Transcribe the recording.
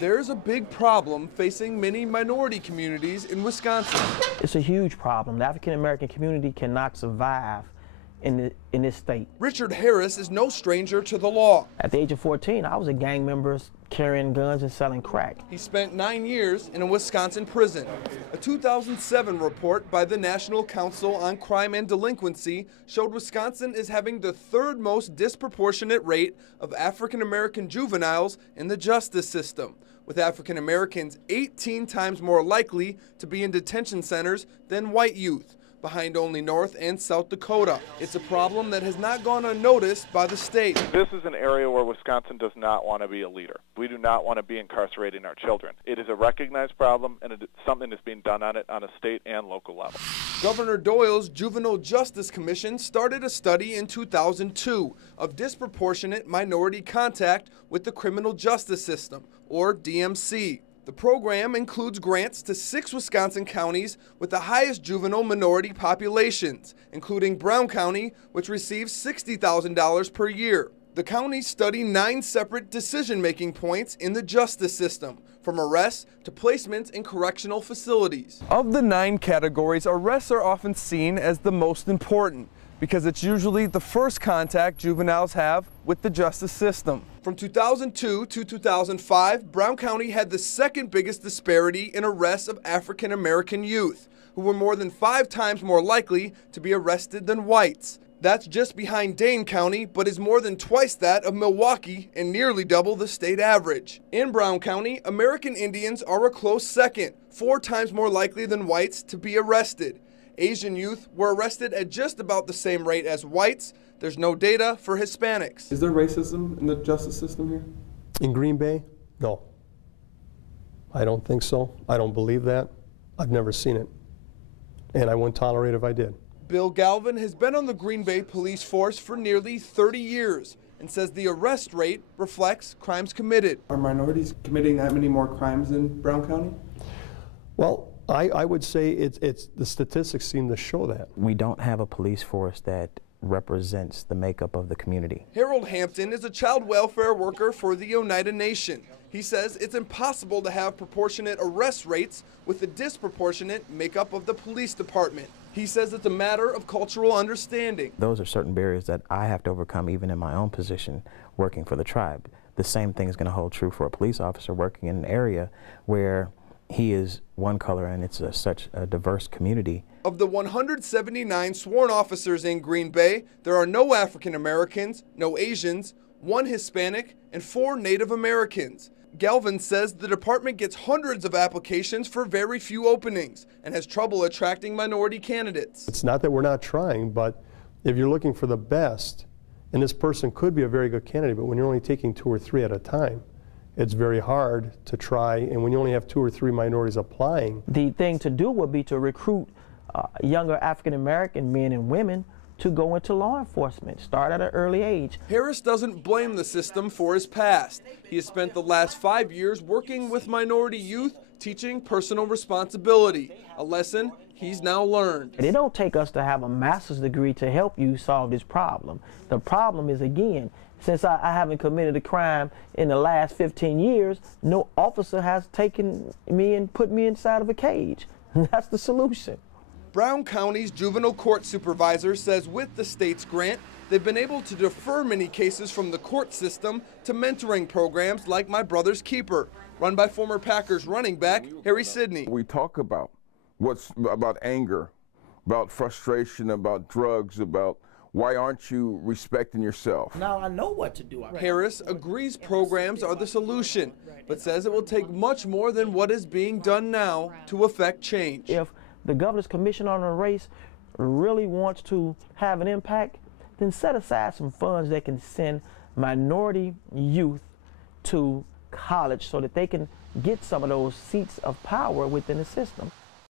There's a big problem facing many minority communities in Wisconsin. It's a huge problem. The African American community cannot survive in this state. Richard Harris is no stranger to the law. At the age of 14, I was a gang member carrying guns and selling crack. He spent 9 years in a Wisconsin prison. A 2007 report by the National Council on Crime and Delinquency showed Wisconsin is having the third most disproportionate rate of African American juveniles in the justice system, with African Americans 18 times more likely to be in detention centers than white youth, behind only North and South Dakota. It's a problem that has not gone unnoticed by the state. This is an area where Wisconsin does not want to be a leader. We do not want to be incarcerating our children. It is a recognized problem, and it's something that's being done on it on a state and local level. Governor Doyle's Juvenile Justice Commission started a study in 2002 of disproportionate minority contact with the criminal justice system, or DMC. The program includes grants to 6 Wisconsin counties with the highest juvenile minority populations, including Brown County, which receives $60,000 per year. The counties study 9 separate decision-making points in the justice system, from arrests to placements in correctional facilities. Of the 9 categories, arrests are often seen as the most important, because it's usually the first contact juveniles have with the justice system. From 2002 to 2005, Brown County had the second biggest disparity in arrests of African American youth, who were more than 5 times more likely to be arrested than whites. That's just behind Dane County, but is more than twice that of Milwaukee and nearly double the state average. In Brown County, American Indians are a close second, 4 times more likely than whites to be arrested. Asian youth were arrested at just about the same rate as whites. There's no data for Hispanics. Is there racism in the justice system here? In Green Bay? No. I don't think so. I don't believe that. I've never seen it. And I wouldn't tolerate it if I did. Bill Galvin has been on the Green Bay police force for nearly 30 years and says the arrest rate reflects crimes committed. Are minorities committing that many more crimes in Brown County? Well, I would say it's the statistics seem to show that. We don't have a police force that represents the makeup of the community. Harold Hampton is a child welfare worker for the United Nations. He says it's impossible to have proportionate arrest rates with the disproportionate makeup of the police department. He says it's a matter of cultural understanding. Those are certain barriers that I have to overcome even in my own position working for the tribe. The same thing is going to hold true for a police officer working in an area where he is one color and it's such a diverse community. Of the 179 sworn officers in Green Bay, there are no African Americans, no Asians, 1 Hispanic, and 4 Native Americans. Galvin says the department gets hundreds of applications for very few openings and has trouble attracting minority candidates. It's not that we're not trying, but if you're looking for the best, and this person could be a very good candidate, but when you're only taking 2 or 3 at a time, it's very hard to try, and when you only have 2 or 3 minorities applying. The thing to do would be to recruit younger African American men and women to go into law enforcement, start at an early age. Harris doesn't blame the system for his past. He has spent the last 5 years working with minority youth, teaching personal responsibility, a lesson he's now learned. It don't take us to have a master's degree to help you solve this problem. The problem is, again, since I haven't committed a crime in the last 15 years, no officer has taken me and put me inside of a cage. That's the solution. Brown County's juvenile court supervisor says with the state's grant, they've been able to defer many cases from the court system to mentoring programs like My Brother's Keeper, run by former Packers running back Harry Sidney. We talk about about anger, about frustration, about drugs, about why aren't you respecting yourself? Now I know what to do. Harris agrees programs are the solution, but says it will take much more than what is being done now to affect change. If the Governor's Commission on the Race really wants to have an impact, then set aside some funds that can send minority youth to college so that they can get some of those seats of power within the system.